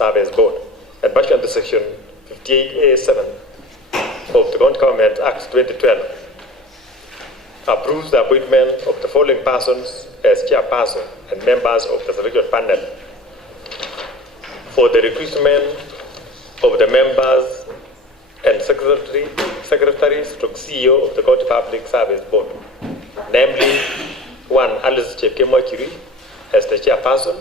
Service Board, and pursuant to Section 58A7 of the County Government Act 2012, approves the appointment of the following persons as chairperson and members of the selection panel for the recruitment of the members and secretaries to CEO of the County Public Service Board, namely 1. Alice Chepkemoi as the chairperson,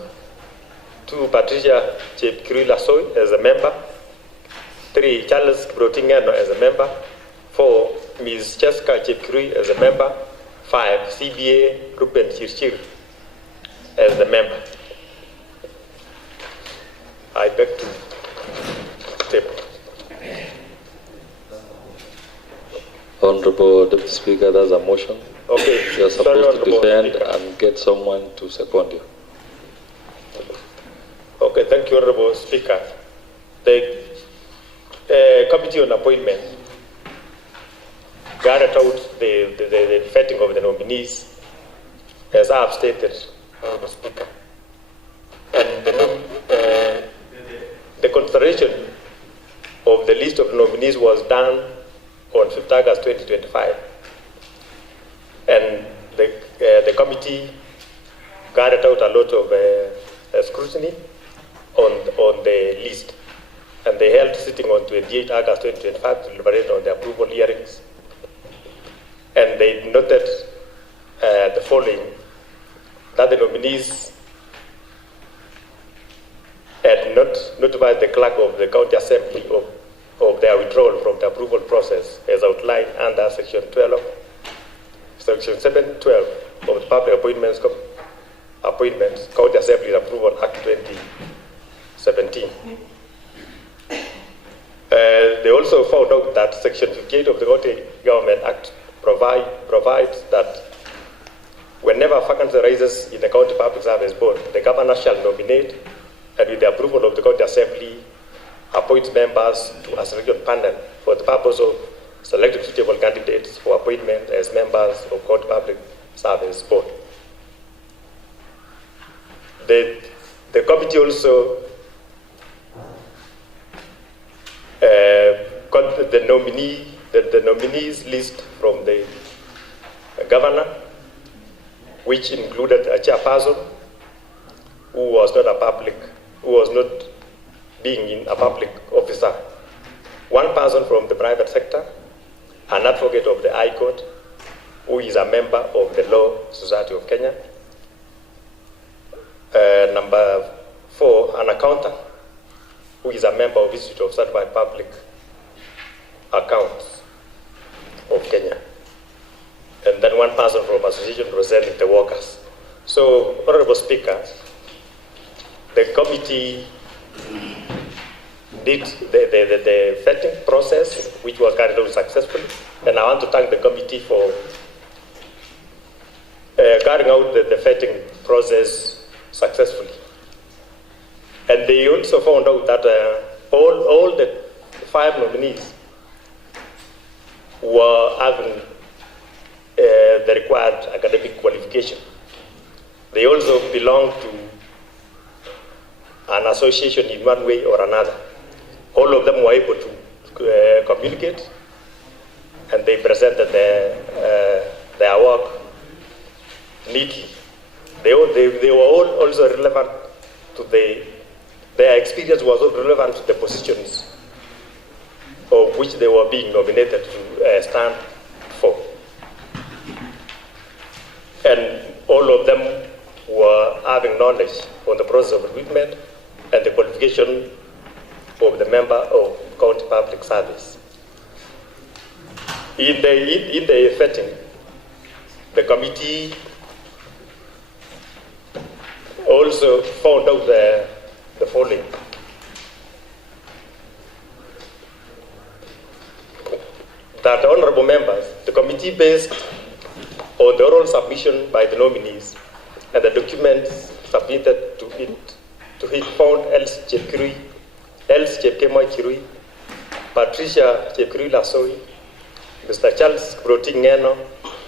2. Patricia Chepkirui Lasoi as a member, 3. Charles Brotingeno as a member, 4. Ms. Jessica Chepkirui as a member, 5. CBA Ruben Chirchir as the member. I beg to table. Honorable Deputy Speaker, that's a motion. Okay. You're supposed to defend and get someone to second you. Okay, thank you, Honorable Speaker. The Committee on Appointment carried out the vetting of the nominees, as I have stated, Honorable Speaker. And the consideration of the list of nominees was done on 5th August 2025. And the committee carried out a lot of scrutiny on the list. And they held sitting on 28 August 2025 to deliberate on the approval hearings. And they noted the following: that the nominees had not notified the clerk of the county assembly of their withdrawal from the approval process as outlined under Section 712 of the Public Appointments County Assembly Approval Act 2017. They also found out that Section 58 of the County Government Act provides that whenever a vacancy arises in the County Public Service Board, the governor shall nominate, and with the approval of the County Assembly, appoint members to a selection panel for the purpose of selecting suitable candidates for appointment as members of County Public Service Board. The committee also got the nominees list from the governor, which included a chairperson who was not being a public officer, one person from the private sector, an advocate of the High Court, who is a member of the Law Society of Kenya. Number 4, an accountant, who is a member of the Institute of Certified Public Accounts of Kenya. And then one person from Association representing the workers. So, Honorable Speaker, the committee did the vetting process, which was carried out successfully, and I want to thank the committee for carrying out the vetting process successfully. And they also found out that all the 5 nominees were having the required academic qualification. They also belong to an association in one way or another. All of them were able to communicate, and they presented their work neatly. They were all also relevant to their experience was also relevant to the positions of which they were being nominated to stand for. And all of them were having knowledge on the process of recruitment and the qualification of the member of county public service. In the vetting, the committee also found out the following: that honorable members, the committee, based on the oral submission by the nominees and the documents submitted to it, found Else Chepkemoi Kirui, Patricia Chepkirui Lasoi, Mr. Charles Brotingeno,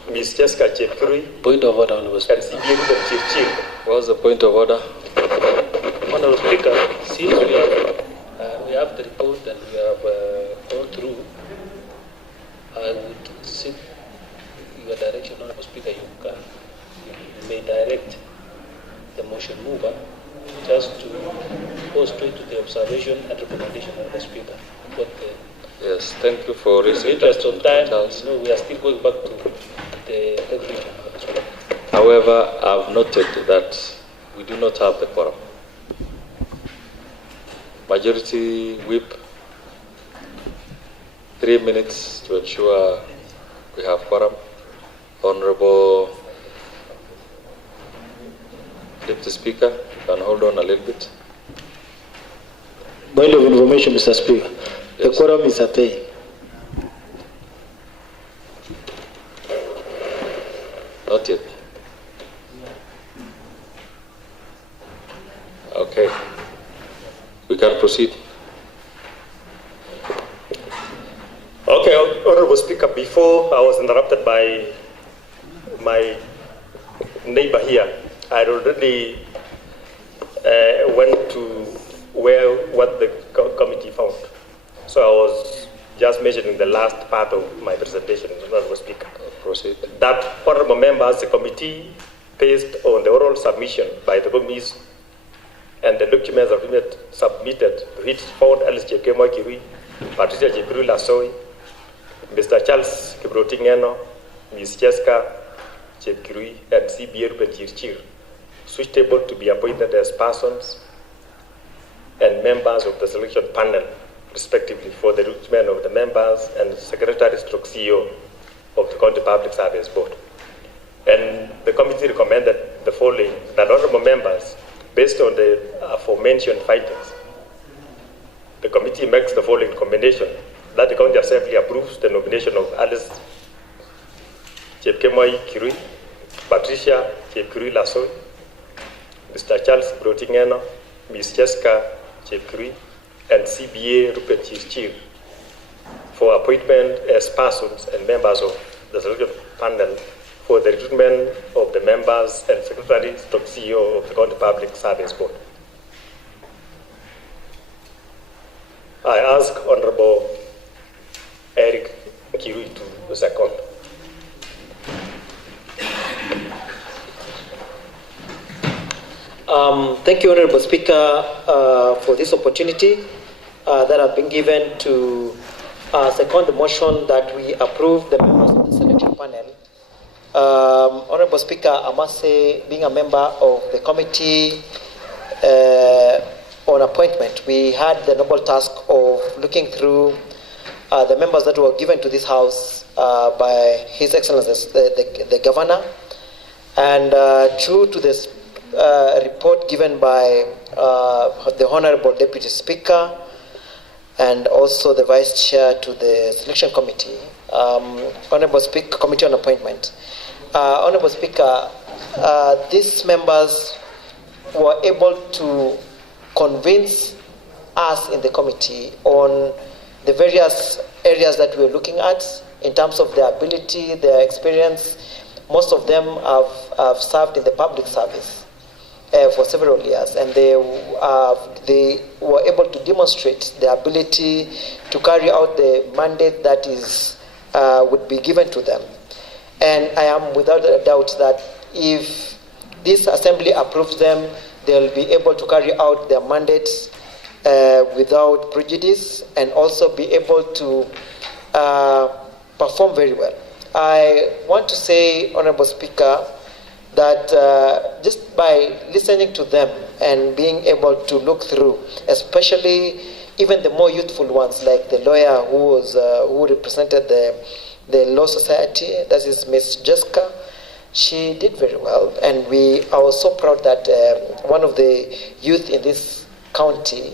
Ms. Jessica Chepkirui. Point of order, Honorable Speaker. And CBA Chirchir. What's the point of order? Honorable Speaker, since we have go straight to the observation and recommendation of the Speaker. But, yes, thank you for in the raising interest that, of time, Charles. we are still going back to the resolution. However, I've noted that we do not have the quorum. Majority whip, 3 minutes to ensure we have quorum. Honorable Deputy Speaker, you can hold on a little bit. Point of information, Mr. Speaker. Yes. The quorum is attained. Not yet. Okay. We can proceed. Okay, Honorable Speaker, before I was interrupted by my neighbor here, I already went to what the committee found. So I was just mentioning the last part of my presentation, Honorable Speaker. Proceed. That honorable members, the committee, based on the oral submission by the committees and the documents of it submitted to it, found Alice Chepkemoi Kirui, Patricia Chepkirui Lasoi, Mr. Charles Kibrotingeno, Ms. Jessica Chepkirui, and CBA Ruben Chirchir, suitable to be appointed as persons and members of the selection panel, respectively, for the recruitment of the members and Secretary/CEO of the County Public Service Board. And the committee recommended the following: that honorable members, based on the aforementioned findings, the committee makes the following recommendation: that the County Assembly approves the nomination of Alice Chepkemoi Kirui, Patricia Chepkirui Lasoi, Mr. Charles Brotingeno, Ms. Jessica Chepkirui, and CBA Rupen Chirchir for appointment as persons and members of the selection panel for the recruitment of the members and Secretary/CEO of the County Public Service Board. I ask Honorable Eric Kirui to second. Thank you, Honorable Speaker, for this opportunity that I've been given to second the motion that we approve the members of the selection panel. Honorable Speaker, I must say, being a member of the committee on appointment, we had the noble task of looking through the members that were given to this House by His Excellency the Governor, and true to this report given by the Honorable Deputy Speaker and also the Vice Chair to the Selection Committee, Honorable Speaker, Committee on Appointment. Honorable Speaker, these members were able to convince us in the committee on the various areas that we were looking at in terms of their ability, their experience. Most of them have served in the public service for several years, and they were able to demonstrate their ability to carry out the mandate that would be given to them. And I am without a doubt that if this assembly approves them, they'll be able to carry out their mandates without prejudice and also be able to perform very well. I want to say, Honorable Speaker, that just by listening to them and being able to look through, especially even the more youthful ones, like the lawyer who represented the Law Society, that is Ms. Jessica, she did very well. And I was so proud that one of the youth in this county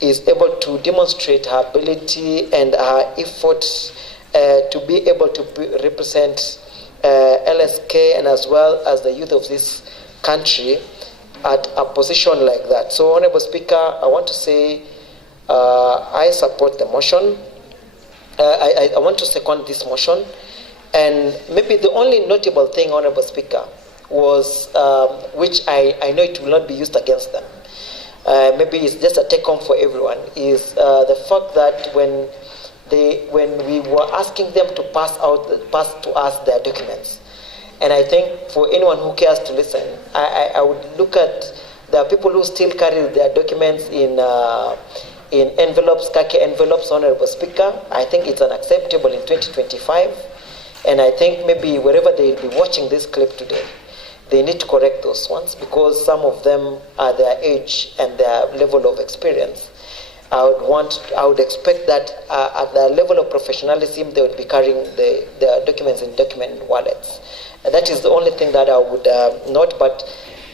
is able to demonstrate her ability and her efforts to be able to represent LSK and as well as the youth of this country at a position like that. So, Honorable Speaker, I want to say I support the motion. I want to second this motion. And maybe the only notable thing, Honorable Speaker, was, which I know it will not be used against them, maybe it's just a take-home for everyone, is the fact that when we were asking them to pass to us their documents, and I think for anyone who cares to listen, I would look at there are people who still carry their documents in envelopes, khaki envelopes, Honorable Speaker. I think it's unacceptable in 2025. And I think maybe wherever they'll be watching this clip today, they need to correct those ones, because some of them are their age and their level of experience. I would expect that at the level of professionalism, they would be carrying their documents in document wallets. And that is the only thing that I would note. But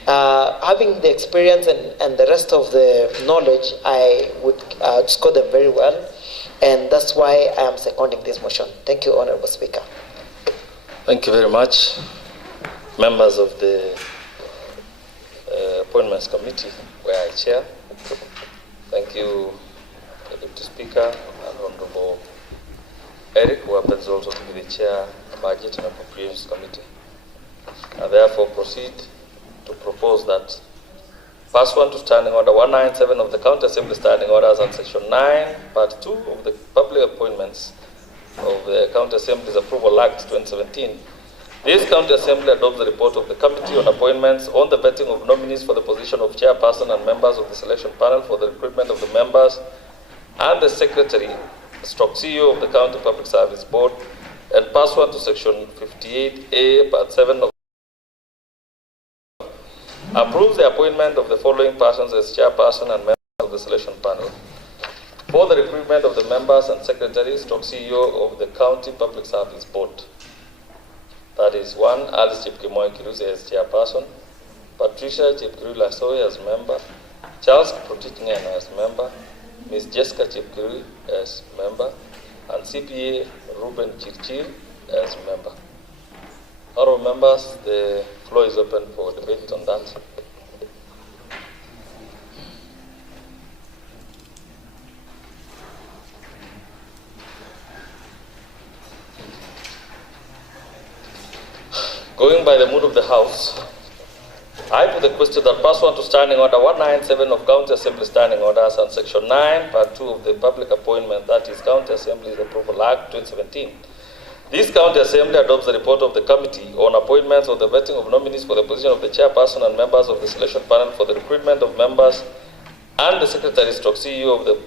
having the experience and the rest of the knowledge, I would score them very well. And that's why I am seconding this motion. Thank you, Honorable Speaker. Thank you very much. Members of the Appointments Committee, where I chair. Thank you, the Deputy Speaker and Honorable Eric, who happens also to be the chair of Budget and Appropriations Committee. I therefore proceed to propose that, pursuant to Standing Order 197 of the County Assembly Standing Orders and Section 9, Part 2 of the Public Appointments of the County Assembly's Approval Act 2017, this County Assembly adopts the report of the Committee on Appointments on the vetting of nominees for the position of chairperson and members of the selection panel for the recruitment of the members and the Secretary/CEO of the County Public Service Board, and pursuant to Section 58A, Part 7 of approves the appointment of the following persons as chairperson and members of the selection panel for the recruitment of the members and Secretary/CEO of the County Public Service Board. That is 1, Alice Chepkemoi Kirusi as chairperson, Patricia Chepkirui Lasoy as member, Charles Kiprotich Ngeno as member, Ms. Jessica Chepkirui as member, and CPA Ruben Chirchir as member. Honorable members, the floor is open for debate on that. Going by the mood of the House, I put the question that, pursuant to Standing Order 197 of County Assembly Standing Orders and Section 9, Part 2 of the Public Appointment, that is County Assembly's Approval Act 2017, this County Assembly adopts the report of the Committee on Appointments of the vetting of nominees for the position of the chairperson and members of the selection panel for the recruitment of members and the Secretary/CEO of the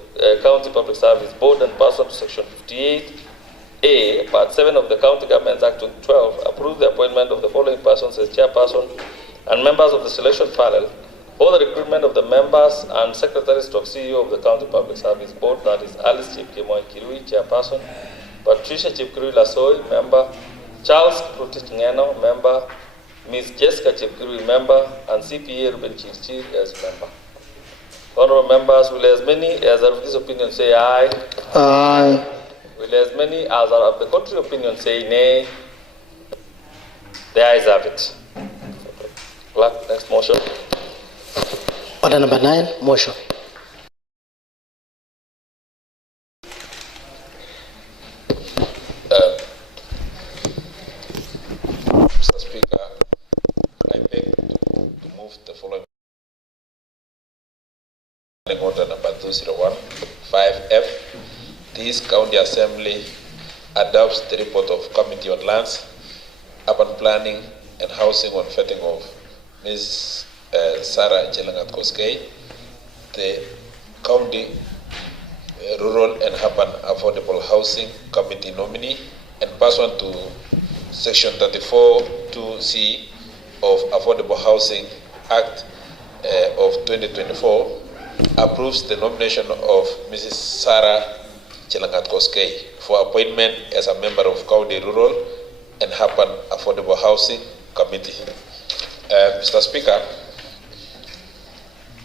County Public Service Board, and pursuant to Section 58A, Part 7 of the County Governments Act 2012, approve the appointment of the following persons as chairperson and members of the selection panel for the recruitment of the members and Secretary/CEO of the County Public Service Board, that is Alice Chepkemoi Kirui, chairperson, Patricia Chepkirui Lasoy, member, Charles Kiprotich Ngeno, member, Ms. Jessica Chepkirui, member, and CPA Ruben Chirchir as member. Honorable members, will as many as are of this opinion say aye? Aye. Will as many as are of the contrary opinion say nay? The ayes have it. Clerk, next motion. Order number 9, motion. Mr. Speaker, I beg to move the following order number 2015F. This County Assembly adopts the report of Committee on Lands, Urban Planning and Housing on vetting of Ms. Sarah Chelangat Koskei, the County Rural and Urban Affordable Housing Committee nominee, and pursuant to Section 34(2)(c) of Affordable Housing Act of 2024, approves the nomination of Mrs. Sarah Chelangat Koskei for appointment as a member of County Rural and Urban Affordable Housing Committee. Mr. Speaker,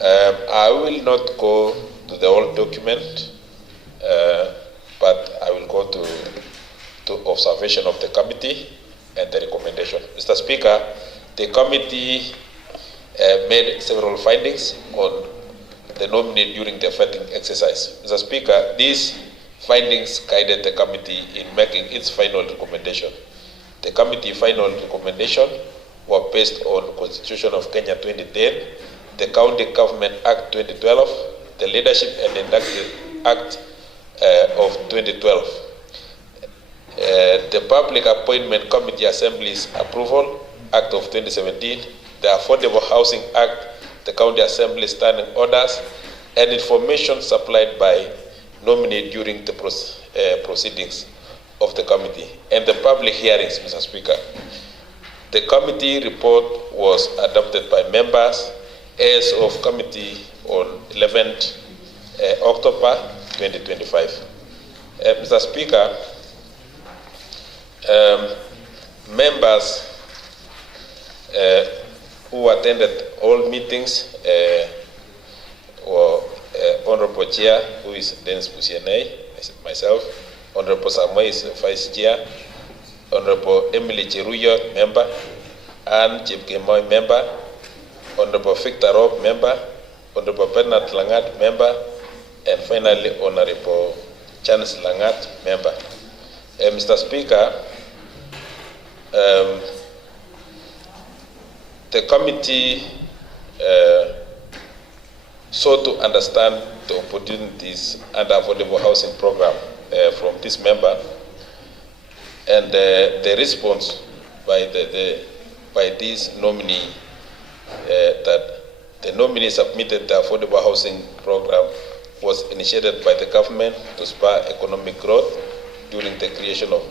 I will not go to the whole document, but I will go to observation of the committee and the recommendation. Mr. Speaker, the committee made several findings on the nominee during the vetting exercise. Mr. Speaker, these findings guided the committee in making its final recommendation. The committee final recommendation were based on Constitution of Kenya 2010, the County Government Act 2012, the Leadership and Inductive Act of 2012, the Public Appointment Committee Assembly's Approval Act of 2017, the Affordable Housing Act the County Assembly standing orders, and information supplied by nominee during the proceedings of the committee and the public hearings, Mr. Speaker. The committee report was adopted by members as of committee on 11th October 2025. Mr. Speaker, members who attended all meetings were Honorable Chair, who is Dennis Pusienei, myself, Honorable Samuel is Vice Chair, Honorable Emily Cheruyo, member, Anne Chepkemoy, member, Honorable Victor Rob, member, Honorable Bernard Langat, member, and finally Honorable Chance Langat, member. Mr. Speaker, the committee sought to understand the opportunities under affordable housing program from this member, and the response by this nominee that the nominee submitted the affordable housing program was initiated by the government to spur economic growth during the creation of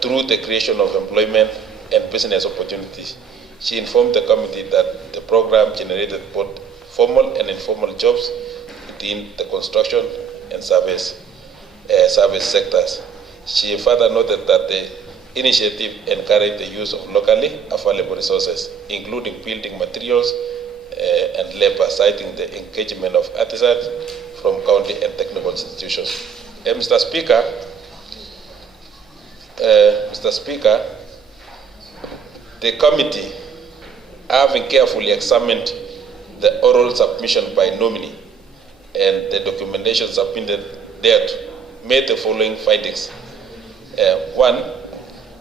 through the creation of employment and business opportunities. She informed the committee that the program generated both formal and informal jobs within the construction and service sectors. She further noted that the initiative encouraged the use of locally available resources, including building materials and labor, citing the engagement of artisans from county and technical institutions. Mr. Speaker, the committee, having carefully examined the oral submission by nominee and the documentation submitted thereto, made the following findings. One,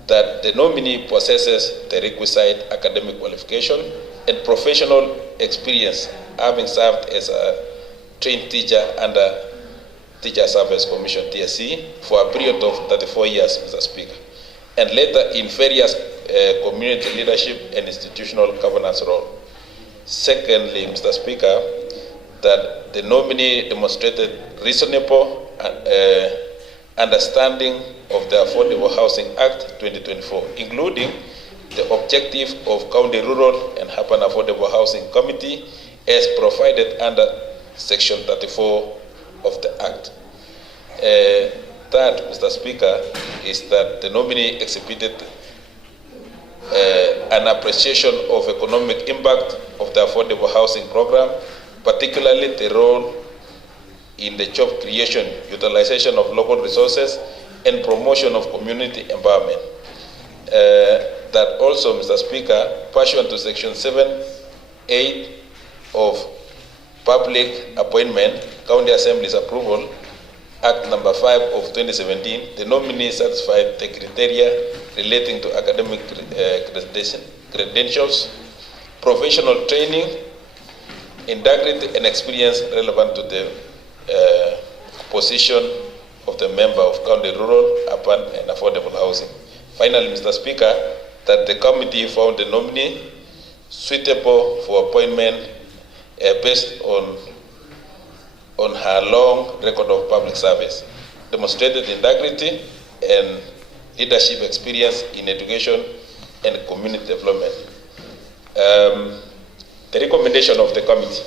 that the nominee possesses the requisite academic qualification and professional experience, having served as a trained teacher under Teacher Service Commission, TSC, for a period of 34 years, Mr. Speaker, and later in various community leadership and institutional governance role. Secondly, Mr. Speaker, that the nominee demonstrated reasonable understanding of the Affordable Housing Act 2024, including the objective of County Rural and Urban Affordable Housing Committee as provided under Section 34 of the Act. Third, Mr. Speaker, is that the nominee exhibited an appreciation of economic impact of the affordable housing program, particularly the role in the job creation, utilization of local resources, and promotion of community empowerment. That also, Mr. Speaker, pursuant to Section 7(8) of Public Appointment, County Assembly's Approval, Act number 5 of 2017, the nominee satisfied the criteria relating to academic credentials, professional training, integrity, and experience relevant to the position of the member of County Rural, Urban, and Affordable Housing. Finally, Mr. Speaker, that the committee found the nominee suitable for appointment based on her long record of public service, demonstrated integrity and leadership experience in education and community development. The recommendation of the committee.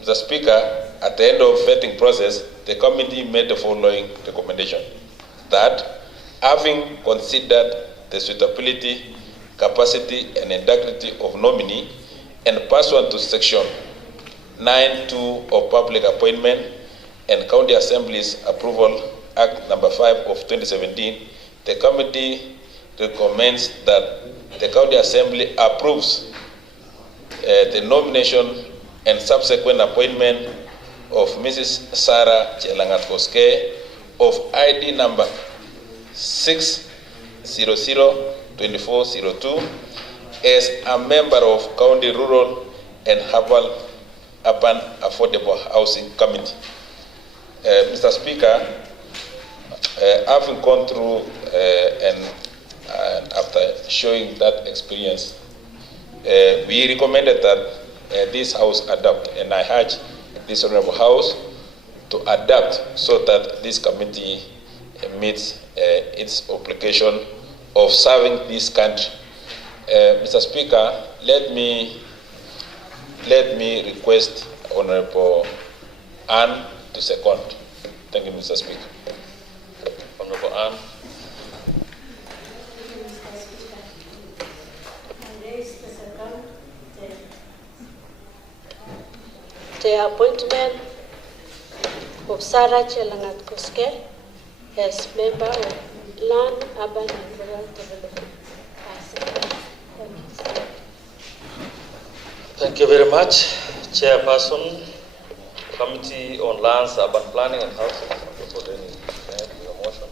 Mr. Speaker, at the end of vetting process, the committee made the following recommendation: that having considered the suitability, capacity, and integrity of nominee, and pursuant to Section 9(2) of Public Appointment and County Assembly's Approval Act number 5 of 2017, the committee recommends that the County Assembly approves the nomination and subsequent appointment of Mrs. Sarah Chelangat Koske of ID number 6002402 as a member of County Rural and Urban Affordable Housing Committee. Mr. Speaker, having gone through and after showing that experience we recommended that this House adopt, and I urge this Honorable House to adapt so that this committee meets its obligation of serving this country. Mr. Speaker, let me request Honorable Ann to second. Thank you, Mr. Speaker. Honorable Ann. The appointment of Sarah Chelangat Koske as member of Land, Urban and Rural Development. Thank you very much, Chairperson, Committee on Lands, Urban Planning and Housing, for the motion,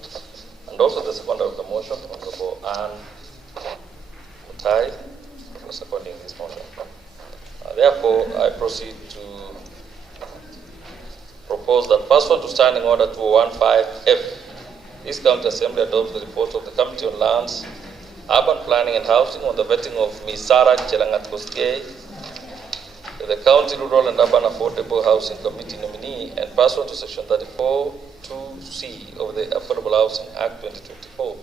and also the seconder of the motion, Honorable Ann Mutai, for seconding this motion. Therefore, I proceed to propose that pursuant to Standing Order 2015F, this County Assembly adopts the report of the Committee on Lands, Urban Planning and Housing on the vetting of Ms. Sarah Chelangat Koske, the County Rural and Urban Affordable Housing Committee nominee, and pursuant to Section 34(2)(c) of the Affordable Housing Act 2024,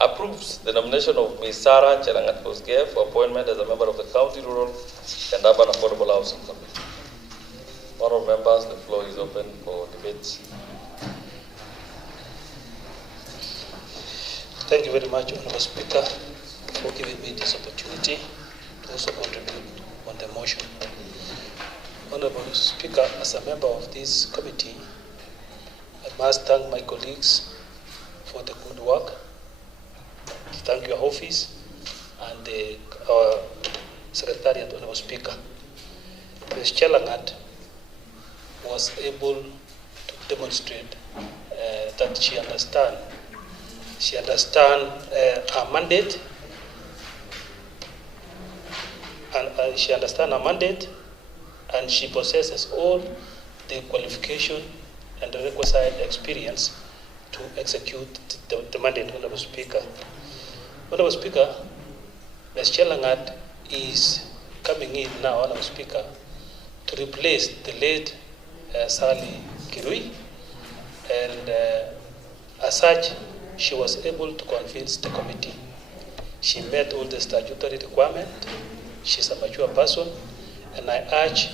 approves the nomination of Ms. Sarah Chelangat Koske for appointment as a member of the County Rural and Urban Affordable Housing Committee. Honourable members, the floor is open for debate. Thank you very much, Honourable Speaker, for giving me this opportunity to also contribute on the motion. Honourable Speaker, as a member of this committee, I must thank my colleagues for the good work. Thank your office and our Secretariat, Honourable Speaker. Ms. Chelangat was able to demonstrate that she understands her mandate, and she possesses all the qualification and the requisite experience to execute the mandate, Honourable Speaker. Honourable Speaker, Ms. Chelangat is coming in now, Honourable Speaker, to replace the late Sally Kirui, and as such, she was able to convince the committee. She met all the statutory requirements. She's a mature person, and I urge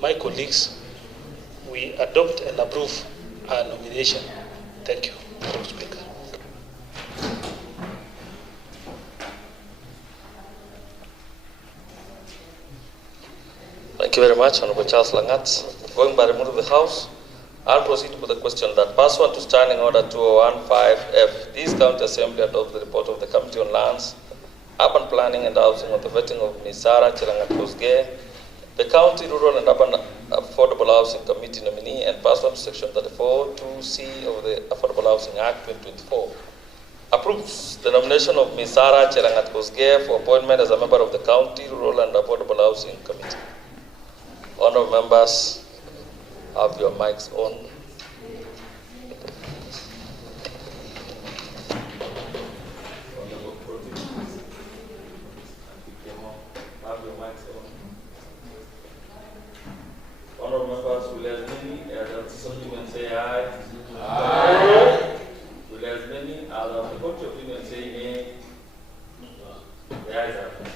my colleagues, we adopt and approve her nomination. Thank you, Mr. Speaker. Thank you very much, Honorable Charles Langat. Going by the mood of the House, I'll proceed with the question that pursuant to Standing Order 2015F, this County Assembly adopts the report of the Committee on Lands, Urban Planning and Housing on the vetting of Ms. Sarah Chelangat Koske, the County Rural and Urban Affordable Housing Committee nominee, and pursuant to Section 34(2)(c) of the Affordable Housing Act 2024, approves the nomination of Ms. Sarah Chelangat Koske for appointment as a member of the County Rural and Affordable Housing Committee. Honourable members, have your mics on. Have your mics on. Honourable members, will as many as opinion say aye? Aye. Will as many as of the court opinion say nay? The ayes have it.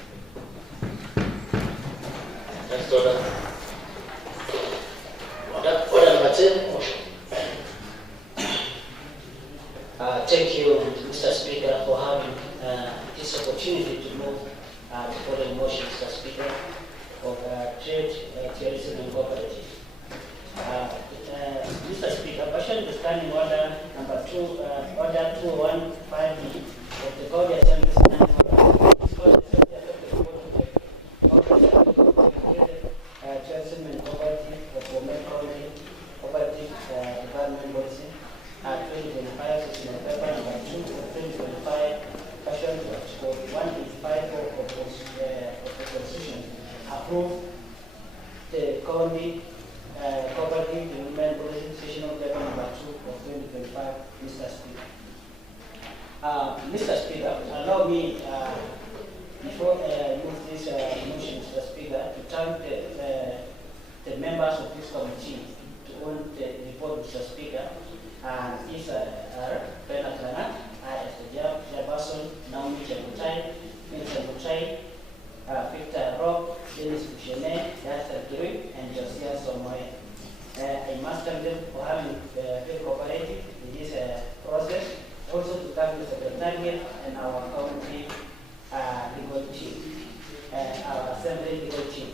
Next order. Thank you, Mr. Speaker, for having this opportunity to move for the motion, Mr. Speaker, of trade, tourism and cooperative. Mr. Speaker, pursuant to Standing Order number 2, Order 2015 of the County Assembly Standing Order, tourism and cooperative of BOMET Cooperative Development Policy 2025, Section Paper number 2 of 2025, pursuant to Article 185 of the Constitution, approve the County Cooperative Development Policy Sessional Paper number 2 of 2025, Mr. Speaker. Mr. Speaker, allow me, before I move this to this committee to own the report, Mr. Speaker, and these are PLENARY, I as the chairperson, Naomi Chebutai, Vincent Butai, Victor Rob, Dennis Bushene, Yasser Kirui, and Josiah Somoy. I must thank them for having been cooperative in this process. Also to thank the Secretariat and our community legal team, and our assembly legal team.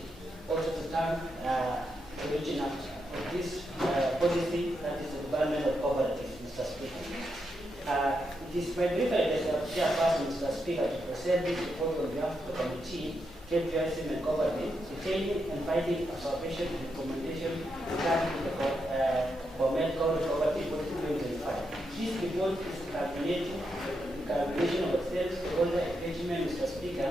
Also to thank the original of this policy, that is the development of cooperatives, Mr. Speaker. It is my privilege as a chairperson, Mr. Speaker, to present this report on behalf of the committee, KPISM and cooperative, detailing and finding observation and recommendation regarding the BOMET cooperative policy 2025. This report is the calculation of sales stakeholder engagement, Mr. Speaker,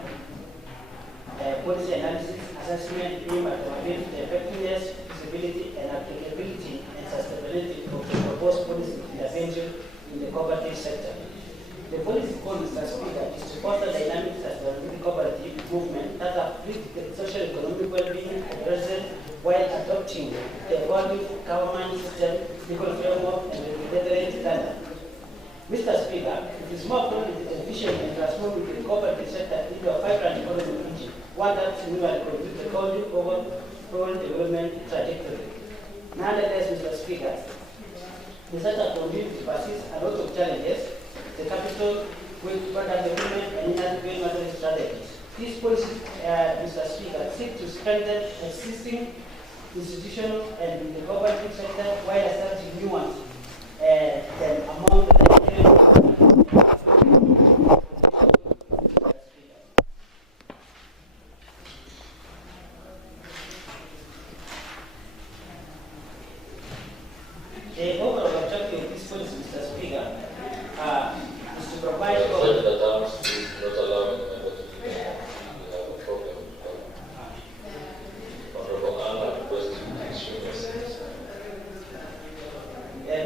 policy analysis, assessment, aim at evaluating the effectiveness, feasibility, and applicability and sustainability of the proposed policy intervention in the cooperative sector. The policy goal, Mr. Speaker, is to foster dynamic sustainability cooperative movement that uplift the social economic well-being of residents while adopting the evolving government system, legal framework, and regulatory standards. Mr. Speaker, it is more appropriate to envision and transform the cooperative sector into a vibrant economic engine, one that similarly contributes to the country's overall development trajectory. Nonetheless, Mr. Speaker, the sector continues to persist a lot of challenges, the capital, with product development, and inadequate material strategies. This policy, Mr. Speaker, seeks to strengthen existing institutional and the cooperative sector while establishing new ones. Among the overall objective of this policy, Mr. Speaker, is to provide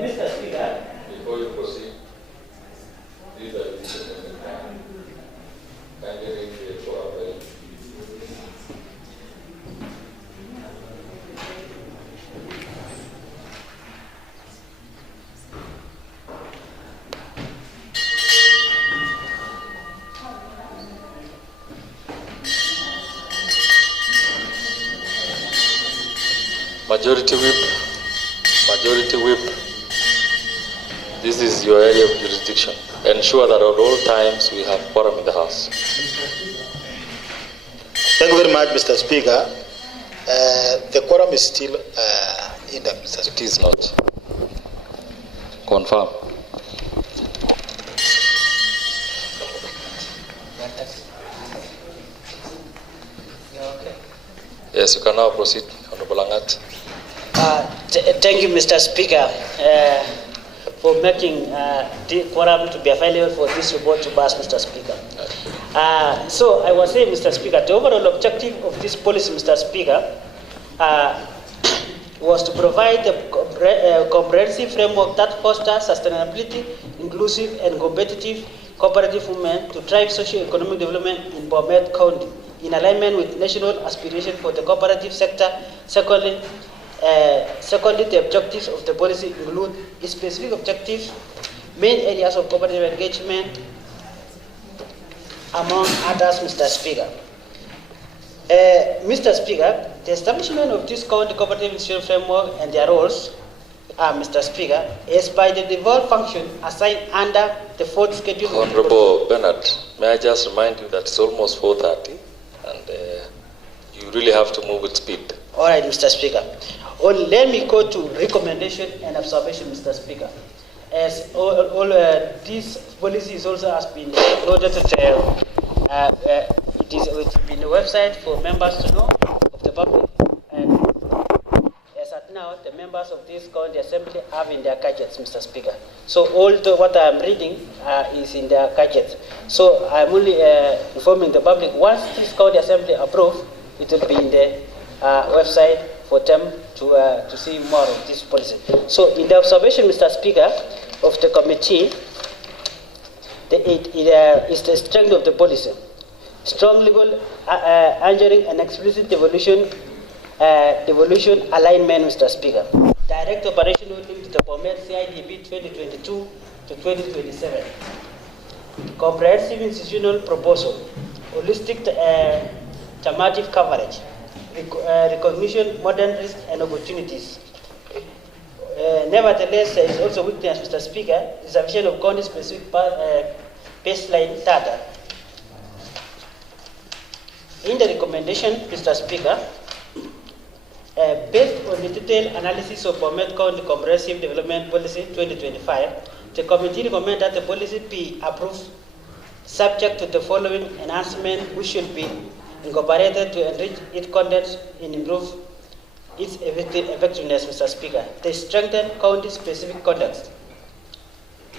Mr. Speaker, before you proceed, these are the kindly read the program. Majority Whip, this is your area of jurisdiction. Ensure that at all times we have quorum in the House. Thank you very much, Mr. Speaker. The quorum is still in the Mr. Speaker. It is not. Confirm. Yes, you can now proceed, Honorable Angat. Thank you, Mr. Speaker, for making the quorum to be available for this report to pass, Mr. Speaker. So I was saying, Mr. Speaker, the overall objective of this policy, Mr. Speaker, was to provide a comprehensive framework that fosters sustainability, inclusive and competitive cooperative movement to drive socio-economic development in BOMET County in alignment with national aspiration for the cooperative sector. Secondly, the objectives of the policy include specific objectives, main areas of cooperative engagement, among others, Mr. Speaker. Mr. Speaker, the establishment of this county cooperative institution framework and their roles are, Mr. Speaker, is by the devolved function assigned under the fourth schedule. Honorable Bernard, may I just remind you that it's almost 4:30 and you really have to move with speed. All right, Mr. Speaker. Let me go to recommendation and observation, Mr. Speaker. As this policy is also has been uploaded to it is been a website for members to know of the public. And as at now, the members of this county assembly have in their gadgets, Mr. Speaker. So what I am reading is in their gadgets. So I'm only informing the public. Once this county assembly approves, it will be in the website for them to see more of this policy. So in the observation, Mr. Speaker, of the committee, it is the strength of the policy. Strong legal anchoring and explicit devolution devolution alignment, Mr. Speaker. Direct operational link to the BOMET CIDP 2022 to 2027. Comprehensive institutional proposal, holistic thematic coverage, recognition, modern risks and opportunities. Nevertheless, there is also weakness, Mr. Speaker, insufficient of county-specific baseline data. In the recommendation, Mr. Speaker, based on the detailed analysis of BOMET County Comprehensive Development Policy 2025, the committee recommends that the policy be approved subject to the following enhancements, which should be incorporated to enrich its content and improve its effectiveness, Mr. Speaker. They strengthen county-specific context.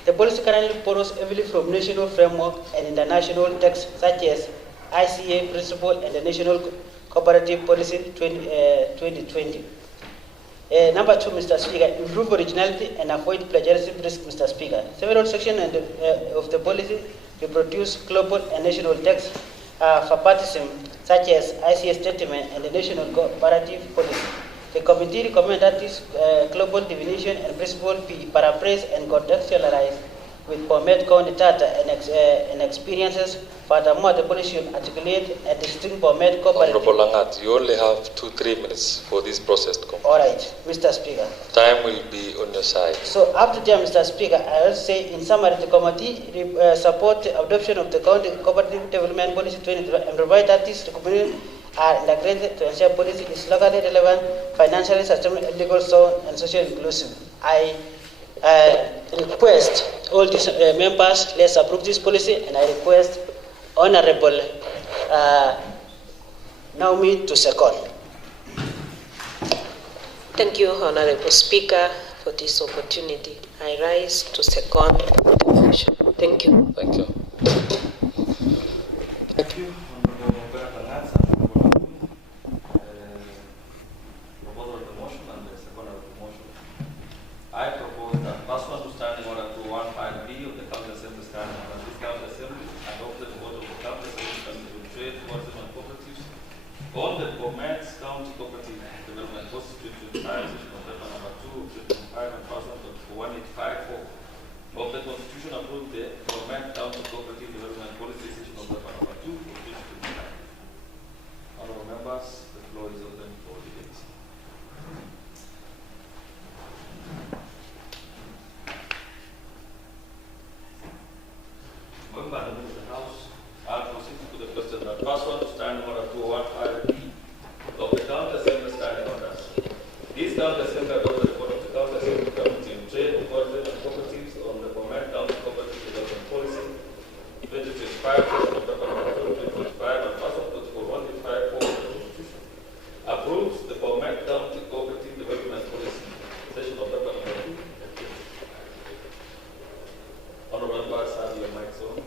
The policy currently borrows heavily from national framework and international texts such as ICA Principle and the National Cooperative Policy 2020. Number two, Mr. Speaker, improve originality and avoid plagiarism risk, Mr. Speaker. Several sections of the policy reproduce global and national texts for partisan, such as ICA statement and the National Cooperative Policy. The committee recommends that this global definition and principle be paraphrased and contextualized with BOMET County data and experiences. Furthermore, the policy should articulate a distinct BOMET cooperative. Honorable Langat, you only have 2-3 minutes for this process to complete. All right, Mr. Speaker. Time will be on your side. So, up to there, Mr. Speaker, I will say in summary, the committee support the adoption of the County Cooperative Development Policy 2020 and provide that these recommendations are integrated to ensure policy is locally relevant, financially sustainable, legal, sound, and socially inclusive. I request all these members, let's approve this policy, and I request Honorable Naomi to second. Thank you, Honorable Speaker, for this opportunity. I rise to second the motion. Thank you. Thank you. Thank you, Honorable Langat, proposal of the motion and the second of the motion. I propose that pursuant to Standing Order 215B of the County Assembly Standing Order, this County Assembly adopted the Board of the County Assembly to trade tourism and cooperatives on the BOMET County Cooperative Development Policy 2025, section of paper number 2 of 2025 and pursuant to 1854 of the Constitution approved the BOMET County Cooperative Development Policy section of paper number 2 of 2025. Honorable members, the floor is open for debate. Going by the move of the House, I'll proceed to the question that pursuant to Standing Order 215B of the County Assembly Standing Orders. This County Assembly adopted the report of the County Assembly Committee on Trade, Tourism and Cooperatives on the BOMET County Cooperative Development Policy 2025, paper number 2, 2025, and pursuant to 1854 of the Constitution, approves the BOMET County Cooperative Development Policy, session of paper number 2. Honorable members, have your mics on.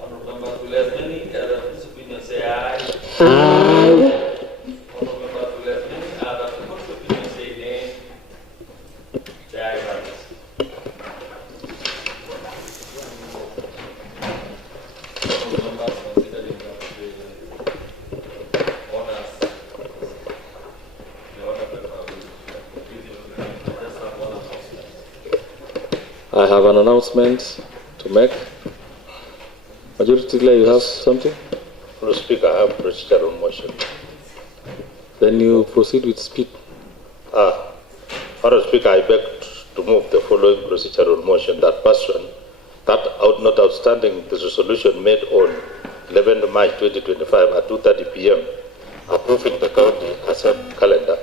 Honorable members, will as many whose opinion say aye. Honorable members, will as many whose opinion say nay. The ayes have it. Honorable members, considering that the orders, the order paper will give you just have one announcement. I have an announcement to make. Majority Leader, you have something? Mr. Speaker, I have procedural motion. Then you proceed with speed. Mr. Speaker, I beg to move the following procedural motion that notwithstanding the resolution made on 11 March 2025 at 2:30 p.m. approving the county assembly calendar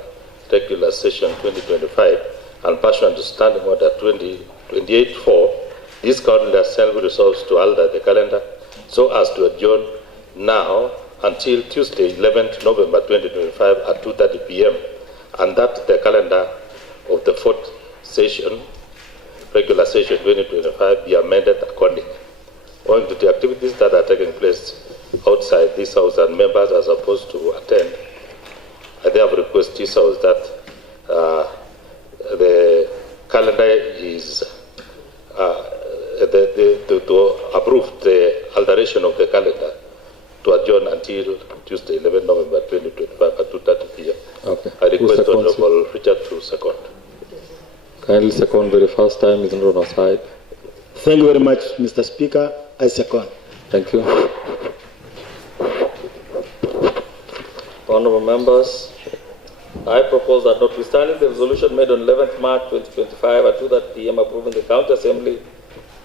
regular session 2025 and pursuant to Standing Order 28-4, this county assembly resolves to alter the calendar so as to adjourn now until Tuesday, 11th November 2025 at 2:30 p.m. and that the calendar of the fourth session, regular session 2025, be amended accordingly. Owing to the activities that are taking place outside this house and members are supposed to attend, I therefore request this house that the calendar is to approve the alteration of the calendar to adjourn until Tuesday, 11 November 2025 at 2:30 p.m. Okay. I request Honorable Richard to second. Kindly second very first time is not on our side. Thank you very much, Mr. Speaker. I second. Thank you. Honorable members, I propose that notwithstanding the resolution made on 11th March 2025 at 2:30 p.m. approving the County Assembly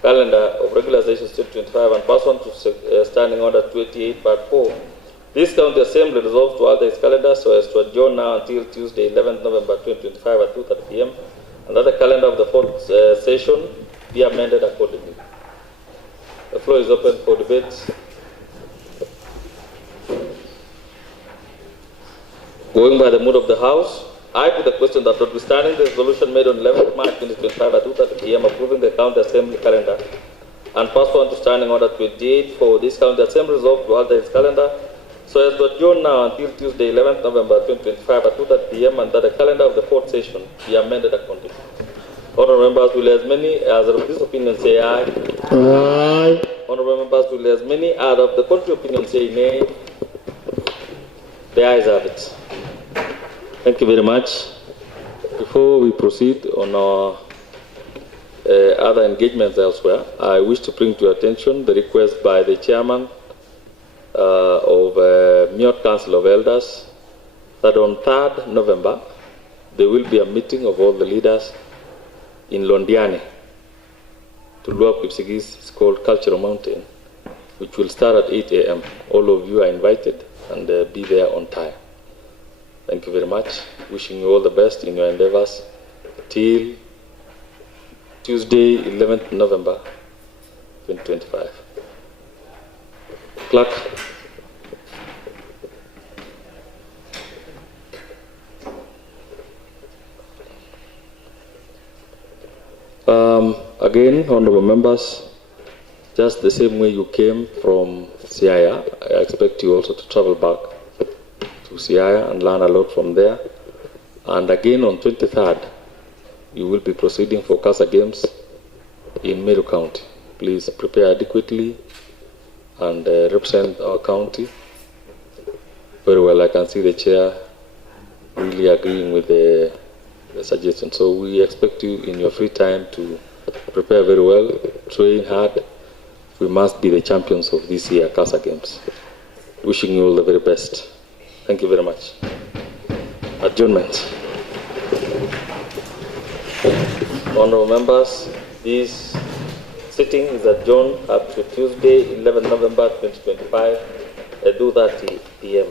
calendar of regular sessions 2025 and pursuant to Standing Order 28 Part 4, this County Assembly resolves to alter its calendar so as to adjourn now until Tuesday, 11th November 2025 at 2:30 p.m. and that the calendar of the fourth session be amended accordingly. The floor is open for debate. Going by the mood of the House, I put the question that notwithstanding the resolution made on 11th March 2025 at 2:30 p.m. approving the County Assembly calendar and pursuant to Standing Order 28 for this County Assembly resolved to alter its calendar so as to adjourn now until Tuesday, 11th November 2025 at 2:30 p.m. and that the calendar of the fourth session be amended accordingly. Honourable members, will as many as of this opinion say aye? Aye. Honourable members, will as many as of the contrary opinion say nay? The ayes have it. Thank you very much. Before we proceed on our other engagements elsewhere, I wish to bring to your attention the request by the chairman of Miot Council of Elders that on 3rd November there will be a meeting of all the leaders in Londiani to Luap Kipsigis. It's called Cultural Mountain, which will start at 8 a.m. All of you are invited and be there on time. Thank you very much. Wishing you all the best in your endeavors till Tuesday, 11th November 2025. Clerk. Again, honorable members, just the same way you came from Siaya, I expect you also to travel back to Siaya and learn a lot from there. And again on 23rd, you will be proceeding for CASA Games in Meru County. Please prepare adequately and represent our county very well. I can see the chair really agreeing with the suggestion. So we expect you in your free time to prepare very well, train hard. We must be the champions of this year CASA Games. Wishing you all the very best. Thank you very much. Adjournment. Honorable members, this sitting is adjourned up to Tuesday, 11 November 2025 at 2:30 p.m.